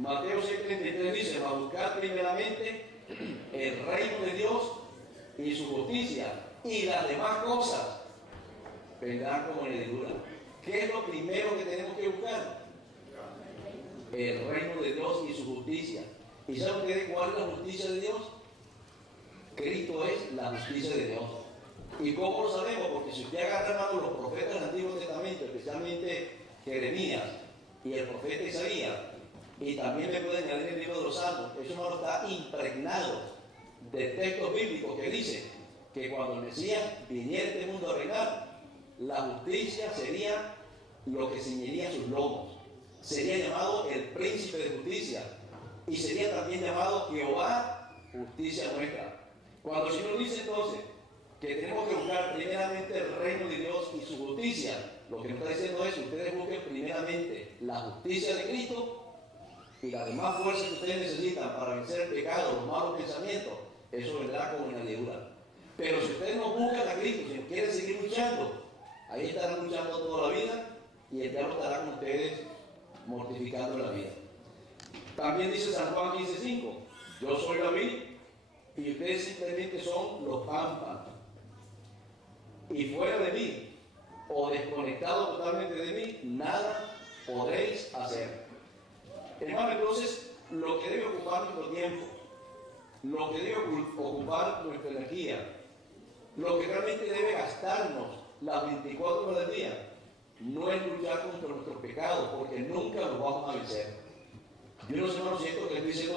Mateo 6:33 dice: va a buscar primeramente el reino de Dios y su justicia, y las demás cosas vendrán como añadidura. ¿Qué es lo primero que tenemos que buscar? El reino de Dios y su justicia. ¿Y saben ustedes cuál es la justicia de Dios? Cristo es la justicia de Dios. ¿Y cómo lo sabemos? Porque si usted agarra, hermano, los profetas del Antiguo Testamento, especialmente Jeremías y el profeta Isaías, y también le pueden añadir el libro de los Salmos, eso, hermano, está impregnado de textos bíblicos que dicen que cuando el Mesías viniera a este mundo a reinar, la justicia sería lo que ceñiría sus lomos. Sería llamado el príncipe de justicia y sería también llamado Jehová, justicia nuestra. Cuando el Señor dice entonces que tenemos que buscar primeramente el reino de Dios y su justicia, lo que nos está diciendo es: ustedes busquen primeramente la justicia de Cristo, y las demás fuerzas que ustedes necesitan para vencer el pecado, los malos pensamientos, eso vendrá como añadidura. Pero si ustedes no buscan a Cristo, si no quieren seguir luchando, ahí estarán luchando toda la vida y el diablo estará con ustedes mortificando la vida. También dice San Juan 15:5: yo soy la vid y ustedes simplemente son los pámpanos, y fuera de mí o desconectado totalmente de mí, nada podréis hacer. Hermano, entonces, lo que debe ocupar nuestro tiempo, lo que debe ocupar nuestra energía, lo que realmente debe gastarnos las 24 horas del día, no es luchar contra nuestros pecados, porque nunca los vamos a vencer. Yo no sé, hermano, si esto que les dice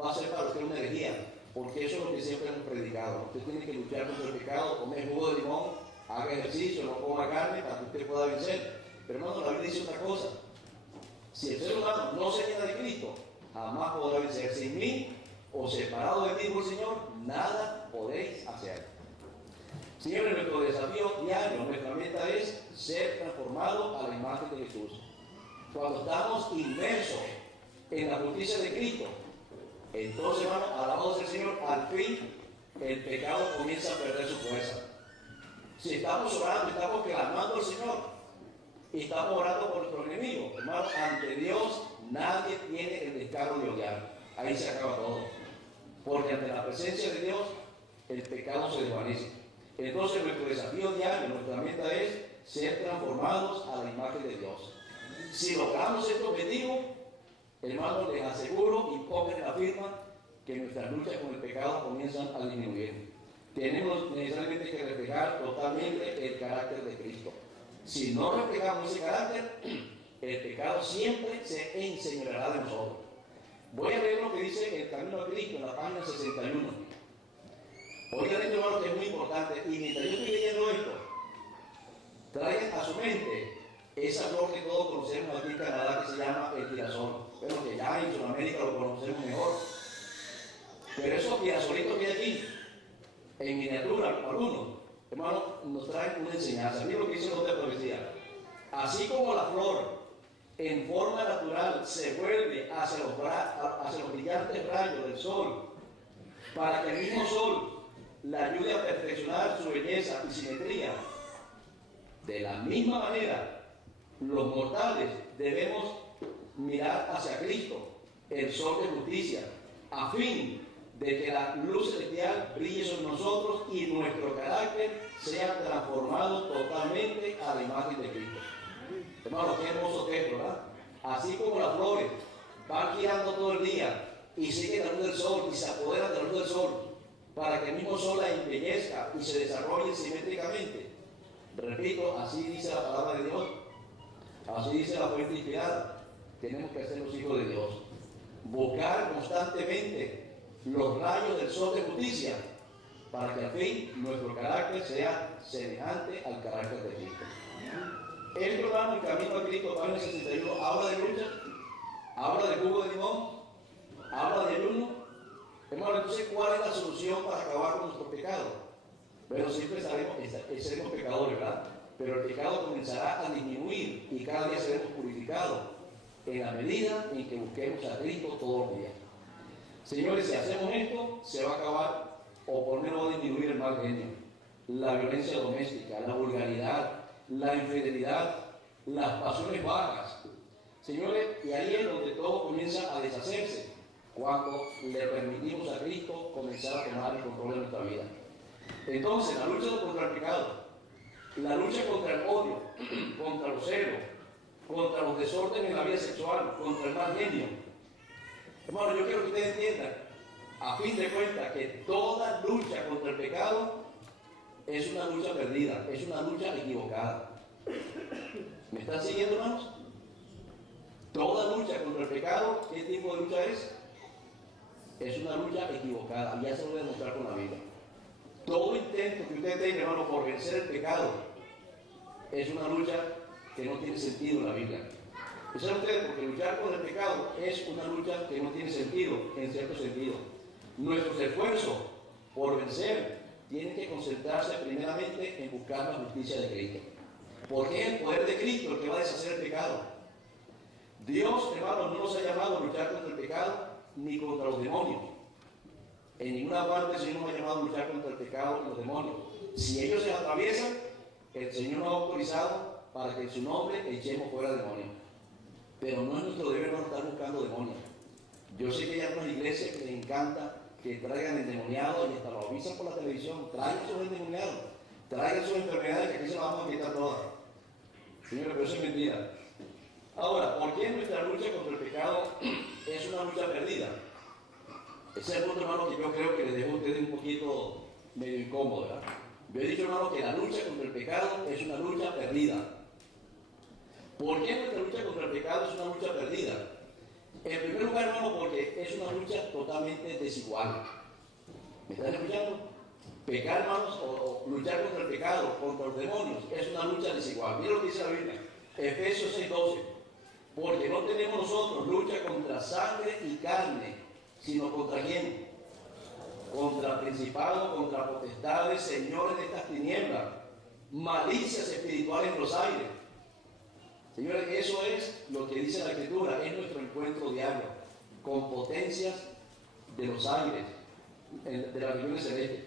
va a ser para usted una herejía, porque eso es lo que siempre hemos predicado. Usted tiene que luchar contra el pecado, comer jugo de limón, haga ejercicio, no coma carne para que usted pueda vencer. Pero, hermano, la Biblia dice otra cosa: si el ser humano no se llena de Cristo, jamás podrá vencer. Sin mí o separado de mí, dijo el Señor, nada podéis hacer. Señores, nuestro desafío diario, nuestra meta es ser transformados a la imagen de Jesús. Cuando estamos inmersos en la justicia de Cristo, entonces, hermano, alabados al Señor, al fin el pecado comienza a perder su fuerza. Si estamos orando, estamos clamando al Señor y estamos orando por nuestro enemigo, hermano, ante Dios nadie tiene el descaro de odiar. Ahí se acaba todo. Porque ante la presencia de Dios el pecado se desvanece. Entonces nuestro desafío diario, nuestra meta es ser transformados a la imagen de Dios. Si logramos este objetivo, hermanos, les aseguro y pongan la firma que nuestras luchas con el pecado comienzan a disminuir. Tenemos necesariamente que reflejar totalmente el carácter de Cristo. Si no reflejamos ese carácter, el pecado siempre se enseñoreará de nosotros. Voy a leer lo que dice el Camino a Cristo en la página 61. Oigan esto, hermano, que es muy importante. Y mientras yo estoy leyendo esto, traigan a su mente esa flor que todos conocemos aquí en Canadá, que se llama el girasol. Bueno, que ya en Sudamérica lo conocemos mejor. Pero esos girasolitos que hay aquí, en miniatura, algunos, hermano, nos traen una enseñanza. Miren lo que dice la profecía. Así como la flor en forma natural se vuelve hacia los brillantes rayos del sol, para que el mismo sol la ayude a perfeccionar su belleza y simetría, de la misma manera los mortales debemos mirar hacia Cristo, el sol de justicia, a fin de que la luz celestial brille sobre nosotros y nuestro carácter sea transformado totalmente a la imagen de Cristo. Hermanos, qué hermoso texto, ¿verdad? Así como las flores van girando todo el día y siguen la luz del sol y se apoderan de la luz del sol para que el mismo sol la embellezca y se desarrolle simétricamente. Repito, así dice la palabra de Dios, así dice la fuente inspirada. Tenemos que ser los hijos de Dios, buscar constantemente los rayos del sol de justicia para que al fin nuestro carácter sea semejante al carácter de Cristo. El programa El Camino a Cristo, página 61, habla de lucha, habla de jugo de limón, habla de ayuno. Hermano, entonces, ¿cuál es la solución para acabar con nuestros pecados? Bueno, siempre seremos pecadores, ¿verdad? Pero el pecado comenzará a disminuir y cada día seremos purificados en la medida en que busquemos a Cristo todos los días. Señores, si hacemos esto, se va a acabar, o por lo menos va a disminuir el mal genio, la violencia doméstica, la vulgaridad, la infidelidad, las pasiones vagas. Señores, y ahí es donde todo comienza a deshacerse, cuando le permitimos a Cristo comenzar a tomar el control de nuestra vida. Entonces, la lucha contra el pecado, la lucha contra el odio, contra los celos, contra los desórdenes en la vida sexual, contra el mal genio. Hermano, yo quiero que ustedes entiendan, a fin de cuentas, que toda lucha contra el pecado es una lucha perdida, es una lucha equivocada. ¿Me están siguiendo, hermanos? Toda lucha contra el pecado, ¿qué tipo de lucha es? Es una lucha equivocada, ya se lo voy a demostrar con la Biblia. Todo intento que usted tenga, hermano, por vencer el pecado, es una lucha que no tiene sentido en la Biblia. ¿Y saben ustedes? Porque luchar contra el pecado es una lucha que no tiene sentido, en cierto sentido. Nuestros esfuerzos por vencer tienen que concentrarse primeramente en buscar la justicia de Cristo. Porque es el poder de Cristo el que va a deshacer el pecado. Dios, hermanos, no nos ha llamado a luchar contra el pecado ni contra los demonios. En ninguna parte el Señor nos ha llamado a luchar contra el pecado y los demonios. Si ellos se atraviesan, el Señor nos ha autorizado para que en su nombre echemos fuera demonios. Pero no es nuestro deber no estar buscando demonios. Yo sé que hay algunas iglesias que les encanta que traigan endemoniados y hasta lo avisan por la televisión. Traigan sus endemoniados, traigan sus enfermedades, que aquí se las vamos a quitar todas. Señores, pero eso es mentira. Ahora, ¿por qué nuestra lucha contra el pecado es una lucha perdida? Ese es el punto, hermano, que yo creo que les dejo a ustedes un poquito medio incómodo, ¿verdad? Yo he dicho, hermano, que la lucha contra el pecado es una lucha perdida. ¿Por qué nuestra lucha contra el pecado es una lucha perdida? En primer lugar, hermano, porque es una lucha totalmente desigual. ¿Me están escuchando? Pecar, hermanos, o luchar contra el pecado, contra los demonios, es una lucha desigual. Mira lo que dice la Biblia, Efesios 6:12. Porque no tenemos nosotros lucha contra sangre y carne, sino contra ¿quién? Contra principados, contra potestades, señores de estas tinieblas, malicias espirituales en los aires. Señores, eso es lo que dice la Escritura, es nuestro encuentro diario con potencias de los aires, de las regiones celestes.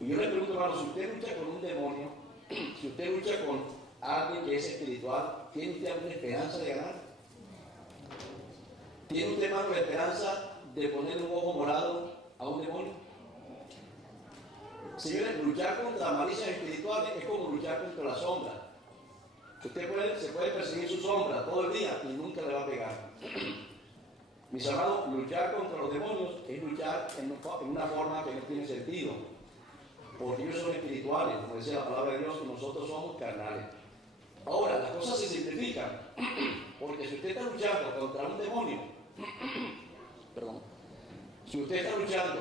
Y yo le pregunto, hermano, si usted lucha con un demonio, si usted lucha con alguien que es espiritual, ¿tiene usted alguna esperanza de ganar? ¿Tiene usted, hermano, la esperanza de poner un ojo morado a un demonio? Señores, luchar contra malicias espirituales es como luchar contra la sombra. Usted se puede perseguir su sombra todo el día y nunca le va a pegar. Mis amados, luchar contra los demonios es luchar en una forma que no tiene sentido. Porque ellos son espirituales, como dice la palabra de Dios, y nosotros somos carnales. Ahora, las cosas se simplifican. Porque si usted está luchando contra un demonio, perdón, si usted está luchando,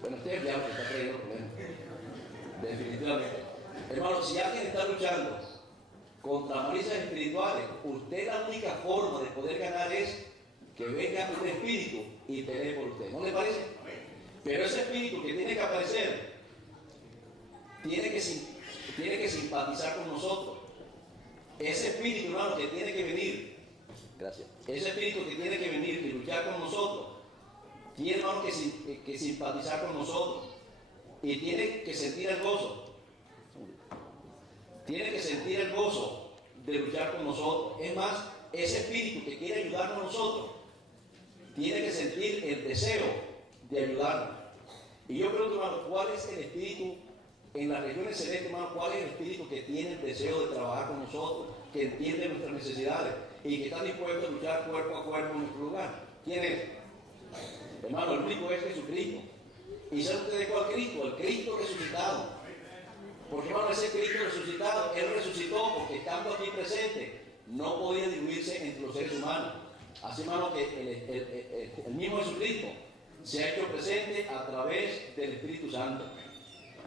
bueno, usted es diablo que está trayendo problemas. Definitivamente. Hermano, si alguien está luchando contra malicias espirituales, usted la única forma de poder ganar es que venga un espíritu y pelee por usted. ¿No le parece? Pero ese espíritu que tiene que aparecer tiene que simpatizar con nosotros. Ese espíritu, hermano, que tiene que venir, gracias, ese espíritu que tiene que venir y luchar con nosotros, tiene, hermano, que simpatizar con nosotros y tiene que sentir el gozo. Tiene que sentir el gozo de luchar con nosotros. Es más, ese espíritu que quiere ayudarnos a nosotros tiene que sentir el deseo de ayudarnos. Y yo pregunto, hermano, ¿cuál es el espíritu en las regiones celestes, hermano? ¿Cuál es el espíritu que tiene el deseo de trabajar con nosotros, que entiende nuestras necesidades y que está dispuesto a luchar cuerpo a cuerpo en nuestro lugar? ¿Quién es? Hermano, el único es Jesucristo. ¿Y saben ustedes cuál Cristo? El Cristo resucitado. Porque, hermano, ese Cristo resucitado, Él resucitó porque estando aquí presente, no podía diluirse entre los seres humanos. Así, hermano, que el mismo Jesucristo se ha hecho presente a través del Espíritu Santo.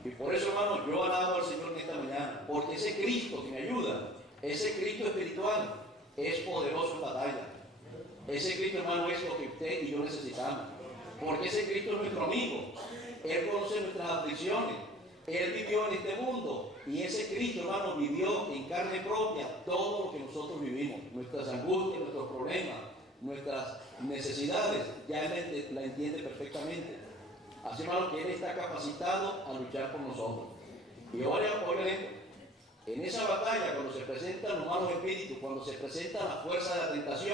Y por eso, hermano, yo alabo al Señor en esta mañana, porque ese Cristo que me ayuda, ese Cristo espiritual, es poderoso en batalla. Ese Cristo, hermano, es lo que usted y yo necesitamos. Porque ese Cristo es nuestro amigo. Él conoce nuestras aflicciones. Él vivió en este mundo y ese Cristo, hermano, vivió en carne propia todo lo que nosotros vivimos, nuestras angustias, nuestros problemas, nuestras necesidades, ya Él la entiende perfectamente. Así, hermano, que Él está capacitado a luchar por nosotros. Y ahora, obviamente, En esa batalla, cuando se presentan los malos espíritus, cuando se presenta la fuerza de la tentación,